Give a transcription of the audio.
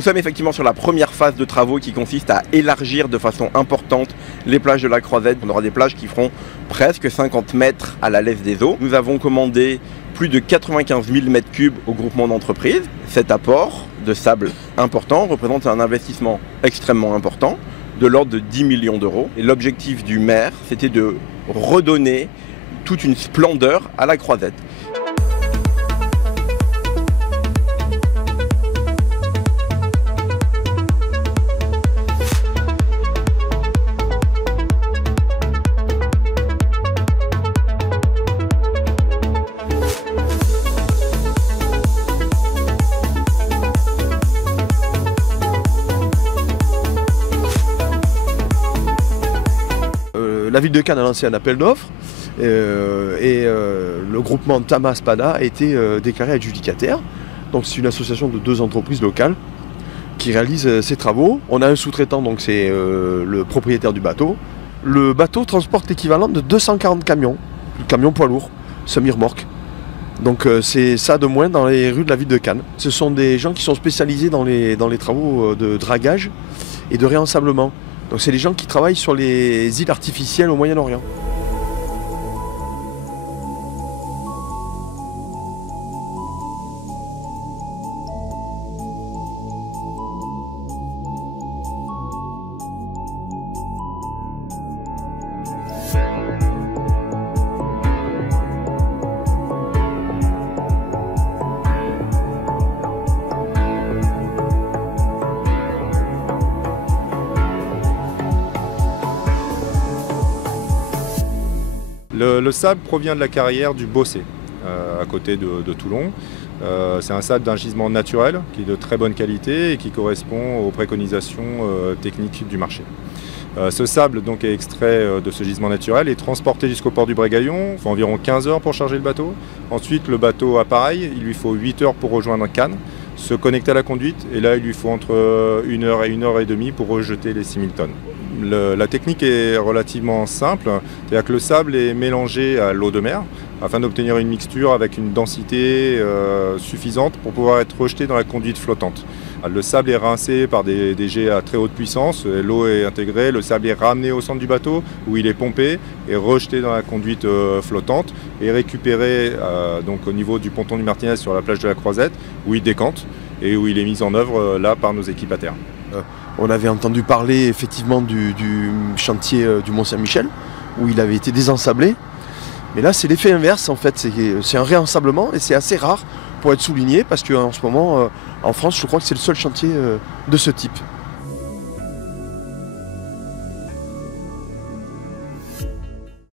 Nous sommes effectivement sur la première phase de travaux qui consiste à élargir de façon importante les plages de la Croisette. On aura des plages qui feront presque 50 mètres à la lèvre des eaux. Nous avons commandé plus de 95 000 mètres cubes au groupement d'entreprises. Cet apport de sable important représente un investissement extrêmement important, de l'ordre de 10 millions d'euros. Et l'objectif du maire, c'était de redonner toute une splendeur à la Croisette. La ville de Cannes a lancé un appel d'offres et le groupement Tamas-Pada a été déclaré adjudicataire. Donc c'est une association de 2 entreprises locales qui réalisent ces travaux. On a un sous-traitant, donc c'est le propriétaire du bateau. Le bateau transporte l'équivalent de 240 camions poids lourds, semi-remorques. Donc c'est ça de moins dans les rues de la ville de Cannes. Ce sont des gens qui sont spécialisés dans les travaux de dragage et de réensablement. Donc c'est les gens qui travaillent sur les îles artificielles au Moyen-Orient. Le sable provient de la carrière du Bossé, à côté de Toulon. C'est un sable d'un gisement naturel qui est de très bonne qualité et qui correspond aux préconisations techniques du marché. Ce sable donc, est extrait de ce gisement naturel et transporté jusqu'au port du Brégaillon. Il faut environ 15 heures pour charger le pateau. Ensuite, le bateau appareille, il lui faut 8 heures pour rejoindre Cannes, se connecter à la conduite, et là, il lui faut entre 1 heure et 1 heure et demie pour rejeter les 6000 tonnes. La technique est relativement simple, c'est-à-dire que le sable est mélangé à l'eau de mer afin d'obtenir une mixture avec une densité suffisante pour pouvoir être rejeté dans la conduite flottante. Le sable est rincé par des jets à très haute puissance, l'eau est intégrée, le sable est ramené au centre du bateau où il est pompé et rejeté dans la conduite flottante et récupéré donc au niveau du ponton du Martinez sur la plage de la Croisette où il décante et où il est mis en œuvre là par nos équipes à terre. On avait entendu parler effectivement du chantier du Mont-Saint-Michel où il avait été désensablé. Mais là c'est l'effet inverse en fait, c'est un réensablement et c'est assez rare pour être souligné parce qu'en ce moment en France je crois que c'est le seul chantier de ce type.